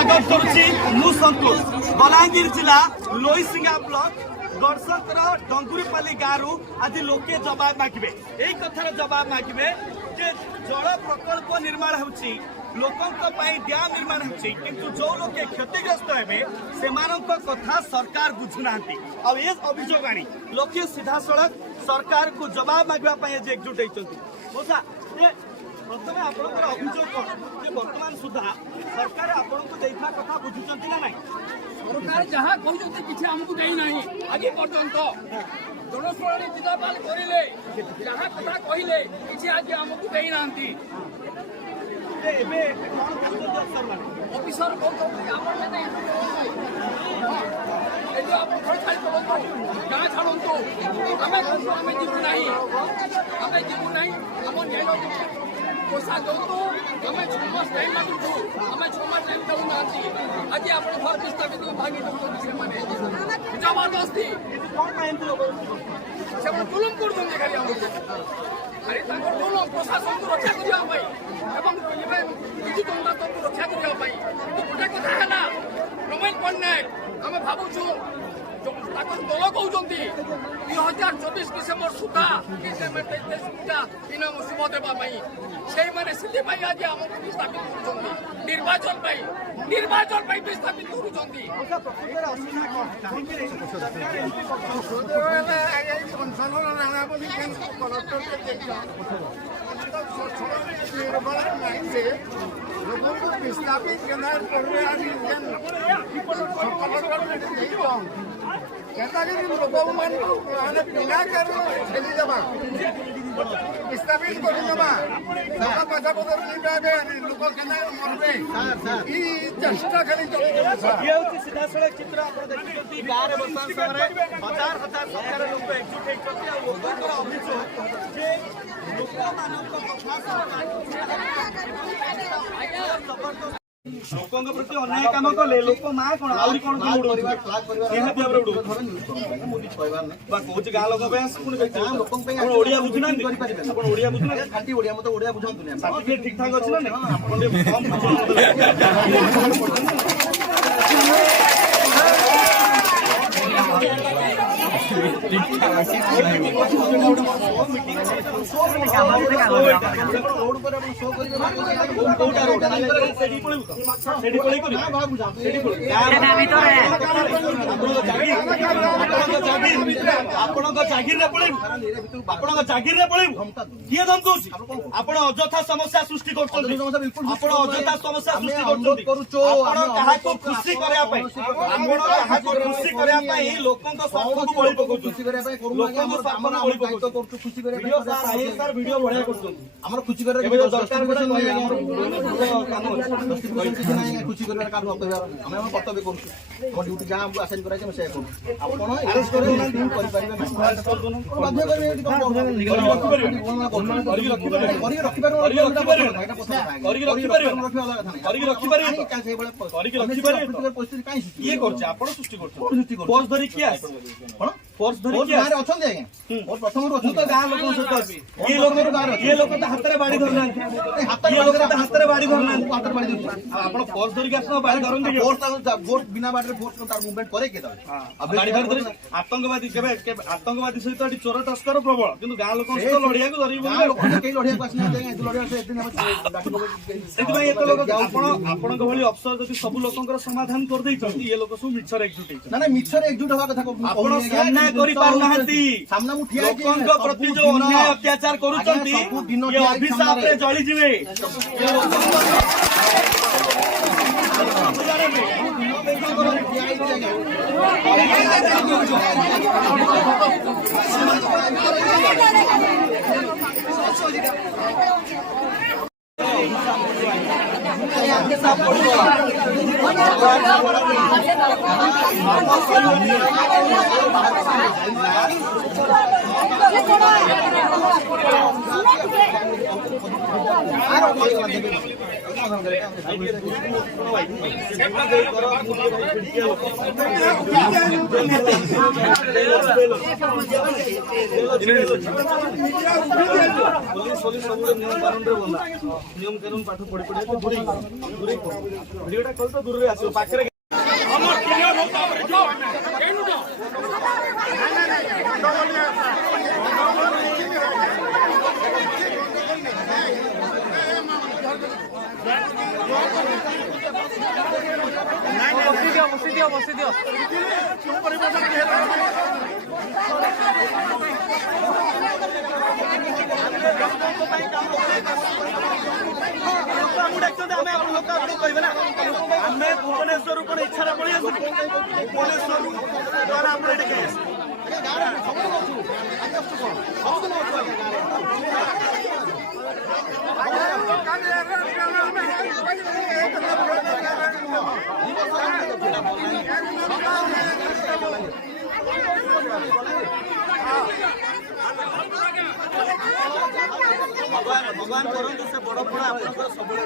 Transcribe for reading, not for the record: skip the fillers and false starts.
स्वागत करुच्ची मु संतोष बलांगीर जिला लोईसिंगा ब्लॉक दर्शकर डंगुरीपाली गाँव आज लोके जवाब मागे यही कथार जवाब मागे जे जल प्रकल्प निर्माण होची लोकों डैम निर्माण होची किंतु जो लोके क्षतिग्रस्त हे से कथा सरकार बुझुना ये अभियोग आनी लोके सीधा सड़क सरकार को जवाब मागवाई एकजुट होती प्रथम आपंकर अभियोग कौन बर्तमान सुधा सरकार आपको देता कथा बुझुंट ना ना सरकार जहाँ कहते किसी आमको देना आज पर्यंत जनशुणी जिलापाल करे जहाँ कथा कहले किसी आज आमको देना अफिसर गाँ छाड़ू आम जीवु ना आम जीवु ना आम न्याय पैसा दौतु आम 6 मास टाइम मागुचु आम 6 मास टाइम दौना आज आप घर विस्थापित भागी दौरान जबरदस्ती से जुलुम कर अरे जुलुम प्रशासन को रक्षा करने किसी जनता को रक्षा करने गोटे कथा है नवीन पट्टनायक आम भावुँ दल कहते 2024 डिसेम्बर सुधा इनाम शुभ देवाई से आज आम विस्थापित कर निर्वाचन विस्थापित विस्थापित लोक मान बिना ठेली देवा विस्थापित करदेवा पैसा पतर लोक मरबे चेष्टा खाली सीधा सड़क चित्र आप देखते गाँव में वर्तमान समय हजार हजार संख्यार लोक एकजुट होती लोकों प्रति अन्याय काम कले लोक माँ कौन आउरी कौन गाँव लोक ओडिया बुझुना ओडिया बुझुना खाटी ओडिया मत ओडिया बुझातु सर्टिफिकेट ठीक ठाक अछि जागिर किए धमकाउछ आपण अजथा समस्या सृष्टि करछन आपण अजथा समस्या सृष्टि करछन कहा को खुशी करया पई आपण कहा को खुशी करया पई लोकन को स्वार्थ को बळी पकौछ खुशी करया पई लोकन को सामना बळी पकौछ करछु खुशी करया वीडियो सर आए सर वीडियो बढ़िया करछन हमर खुशी करया के सरकार को काम खुशी करया काम हम हम कर्तव्य करछु हम ड्यूटी जहां हमको असाइन कराय हम से करू आपण अरेस्ट करे ना ड्यूटी करि परिबे बाध्य करबे एटी हाथ बाड़ी धरना हाथ बाड़ी धरना फोर्स धरिक फोर्स बिना बाड़ी फोर्स मुवमेंट करे आतंकवादी आतंकवादी सहित चोर तस्कर प्रबल किंतु गाँ लोक लड़िया लड़िया अफसर जब सब लोक समाधान कर ये लोक सब मिछर एकजुट ना मिछर एकजुट हवा कथा सामना करि पारनाहंती सामना मु ठिया लोकन प्रति जो अन्याय अत्याचार करूचंती ये अभिशाप रे जळी जिवे नियम कानून पाठ पढ़ी पढ़ी ଭିଡ଼ିଓଟା କଲ ତ ଦୂରରେ ଆସିବ ପାଖରେ ଆମର କ୍ଲିୟର ହଉ ତାପରେ ଯିବ ଆମେ ଏଇନୁ ତ ବସି ଦିଅ କହିବେ ନା ଆମେ ଭୁବନେଶ୍ୱରରୁ କଣ ଇଚ୍ଛାରେ ପଳେଇ ଆସିବୁ ଭୁବନେଶ୍ୱରରୁ ଆମର ଏଠି କାହିଁ ଭଗବାନ କରନ୍ତୁ ସେ ବଡ଼ ଫଳ ଆପଣଙ୍କର ସବୁବେଳେ